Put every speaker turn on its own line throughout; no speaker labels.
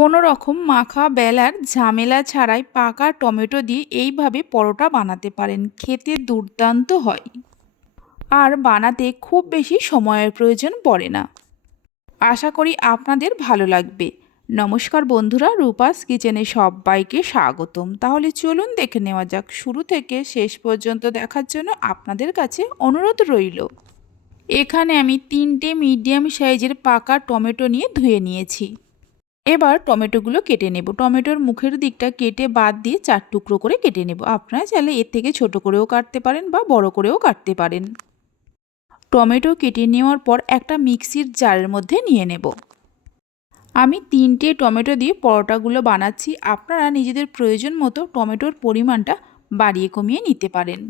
কোনো রকম মাখা, বেলার ঝামেলা ছাড়াই পাকা টমেটো দিয়ে এইভাবে পরোটা বানাতে পারেন। খেতে দুর্দান্ত হয়। আর বানাতে খুব বেশি সময়ের প্রয়োজন পড়ে না। আশা করি আপনাদের ভালো লাগবে। নমস্কার বন্ধুরা, রূপাস কিচেনে সবাইকে স্বাগতম। তাহলে চলুন দেখে নেওয়া যাক। শুরু থেকে শেষ পর্যন্ত দেখার জন্য আপনাদের কাছে অনুরোধ রইল। এখানে আমি তিনটে মিডিয়াম সাইজের পাকা টমেটো নিয়ে ধুয়ে নিয়েছি। এবার টমেটোগুলো কেটে নেব। টমেটোর মুখের দিকটা কেটে বাদ দিয়ে চার টুকরো করে কেটে নেব। আপনারা চাইলে এর থেকে ছোট করেও কাটতে পারেন বা বড় করেও কাটতে পারেন। টমেটো কেটে নেওয়ার পর একটা মিক্সির জারের মধ্যে নিয়ে নেব। আমি তিনটে টমেটো দিয়ে পরোটাগুলো বানাচ্ছি। আপনারা নিজেদের প্রয়োজন মতো টমেটোর পরিমাণটা বাড়িয়ে কমিয়ে নিতে পারেন।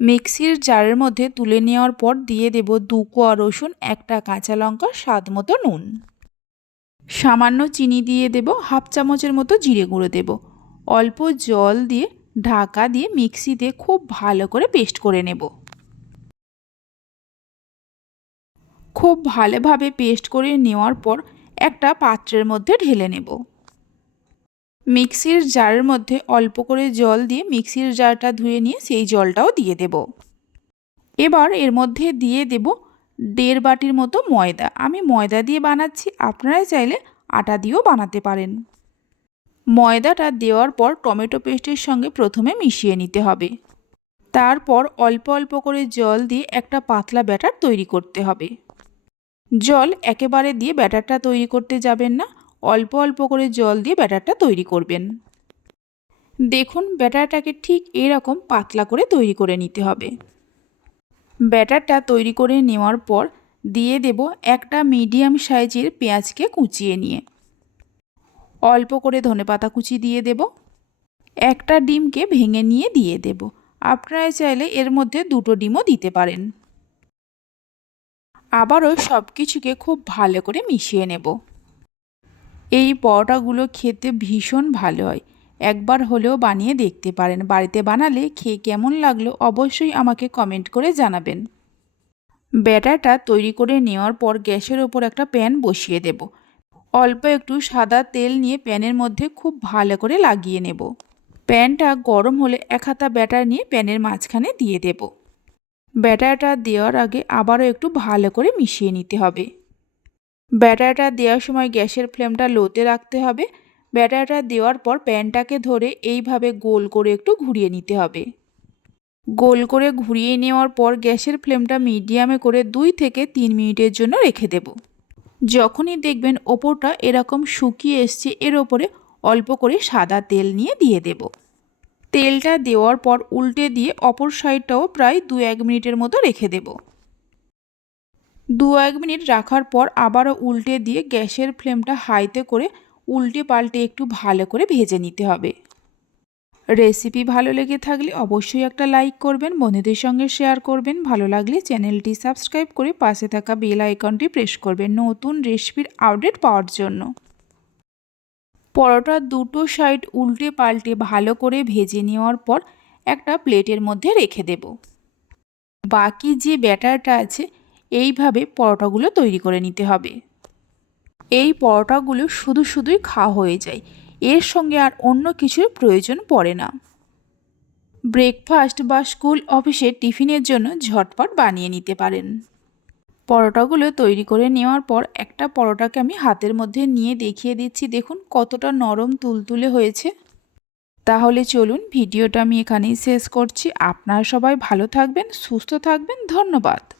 মিক্সির জারের মধ্যে তুলে নেওয়ার পর দিয়ে দেব দু কোয়া রসুন, একটা কাঁচা লঙ্কা, স্বাদ মতো নুন। সামান্য চিনি দিয়ে দেব, হাফ চামচের মতো জিরে গুঁড়ো দেব। অল্প জল দিয়ে, ঢাকা দিয়ে মিক্সিতে খুব ভালো করে পেস্ট করে নেব। খুব ভালোভাবে পেস্ট করে নেওয়ার পর একটা পাত্রের মধ্যে ঢেলে নেব। মিক্সির জারের মধ্যে অল্প করে জল দিয়ে মিক্সির জারটা ধুয়ে নিয়ে সেই জলটাও দিয়ে দেব। এবার এর মধ্যে দিয়ে দেব দেড় বাটির মতো ময়দা। আমি ময়দা দিয়ে বানাচ্ছি আপনারা চাইলে আটা দিয়েও বানাতে পারেন। ময়দাটা দেওয়ার পর টমেটো পেস্টের সঙ্গে প্রথমে মিশিয়ে নিতে হবে। তারপর অল্প অল্প করে জল দিয়ে একটা পাতলা ব্যাটার তৈরি করতে হবে। জল একেবারে দিয়ে ব্যাটারটা তৈরি করতে যাবেন না, অল্প অল্প করে জল দিয়ে ব্যাটারটা তৈরি করবেন। দেখুন, ব্যাটারটাকে ঠিক এরকম পাতলা করে তৈরি করে নিতে হবে। ব্যাটারটা তৈরি করে নেওয়ার পর দিয়ে দেব একটা মিডিয়াম সাইজের পেঁয়াজকে কুচিয়ে নিয়ে। অল্প করে ধনেপাতা কুচি দিয়ে দেব। একটা ডিমকে ভেঙে নিয়ে দিয়ে দেব। আপনারা চাইলে এর মধ্যে দুটো ডিমও দিতে পারেন। আবারও সব কিছুকে খুব ভালো করে মিশিয়ে নেব। এই পরোটাগুলো খেতে ভীষণ ভালো হয়। একবার হলেও বানিয়ে দেখতে পারেন। বাড়িতে বানালে খেয়ে কেমন লাগল অবশ্যই আমাকে কমেন্ট করে জানাবেন। ব্যাটারটা তৈরি করে নেওয়ার পর গ্যাসের ওপর একটা প্যান বসিয়ে দেব। অল্প একটু সাদা তেল নিয়ে প্যানের মধ্যে খুব ভালো করে লাগিয়ে নেব। প্যানটা গরম হলে এক হাতা ব্যাটার নিয়ে প্যানের মাঝখানে দিয়ে দেব। ব্যাটারটা দেওয়ার আগে আবারও একটু ভালো করে মিশিয়ে নিতে হবে। ব্যাটারটা দেওয়ার সময় গ্যাসের ফ্লেমটা লোতে রাখতে হবে। ব্যাটারটা দেওয়ার পর প্যানটাকে ধরে এইভাবে গোল করে একটু ঘুরিয়ে নিতে হবে। গোল করে ঘুরিয়ে নেওয়ার পর গ্যাসের ফ্লেমটা মিডিয়ামে করে দুই থেকে তিন মিনিটের জন্য রেখে দেব। যখনই দেখবেন ওপরটা এরকম শুকিয়ে এসছে, এর ওপরে অল্প করে সাদা তেল নিয়ে দিয়ে দেব। তেলটা দেওয়ার পর উল্টে দিয়ে অপর সাইডটাও প্রায় দু এক মিনিটের মতো রেখে দেব। দু এক মিনিট রাখার পর আবারও উল্টে দিয়ে গ্যাসের ফ্লেমটা হাইতে করে উল্টে পাল্টে একটু ভালো করে ভেজে নিতে হবে। রেসিপি ভালো লেগে থাকলে অবশ্যই একটা লাইক করবেন, বন্ধুদের সঙ্গে শেয়ার করবেন। ভালো লাগলে চ্যানেলটি সাবস্ক্রাইব করে পাশে থাকা বেল আইকনটি প্রেস করবেন নতুন রেসিপির আপডেট পাওয়ার জন্য। পরোটার দুটো সাইড উল্টে পাল্টে ভালো করে ভেজে নেওয়ার পর একটা প্লেটের মধ্যে রেখে দেব। বাকি যে ব্যাটারটা আছে, এইভাবে পরোটাগুলো তৈরি করে নিতে হবে। এই পরোটাগুলো শুধু শুধুই খাওয়া হয়ে যায়। এর সঙ্গে আর অন্য কিছুর প্রয়োজন পড়ে না। ব্রেকফাস্ট বা স্কুল অফিসে টিফিনের জন্য ঝটপট বানিয়ে নিতে পারেন। পরোটাগুলো তৈরি করে নেওয়ার পর একটা পরোটাকে আমি হাতের মধ্যে নিয়ে দেখিয়ে দিচ্ছি। দেখুন কতটা নরম তুলতুলে হয়েছে। তাহলে চলুন ভিডিওটা আমি এখানেই শেষ করছি। আপনারা সবাই ভালো থাকবেন, সুস্থ থাকবেন। ধন্যবাদ।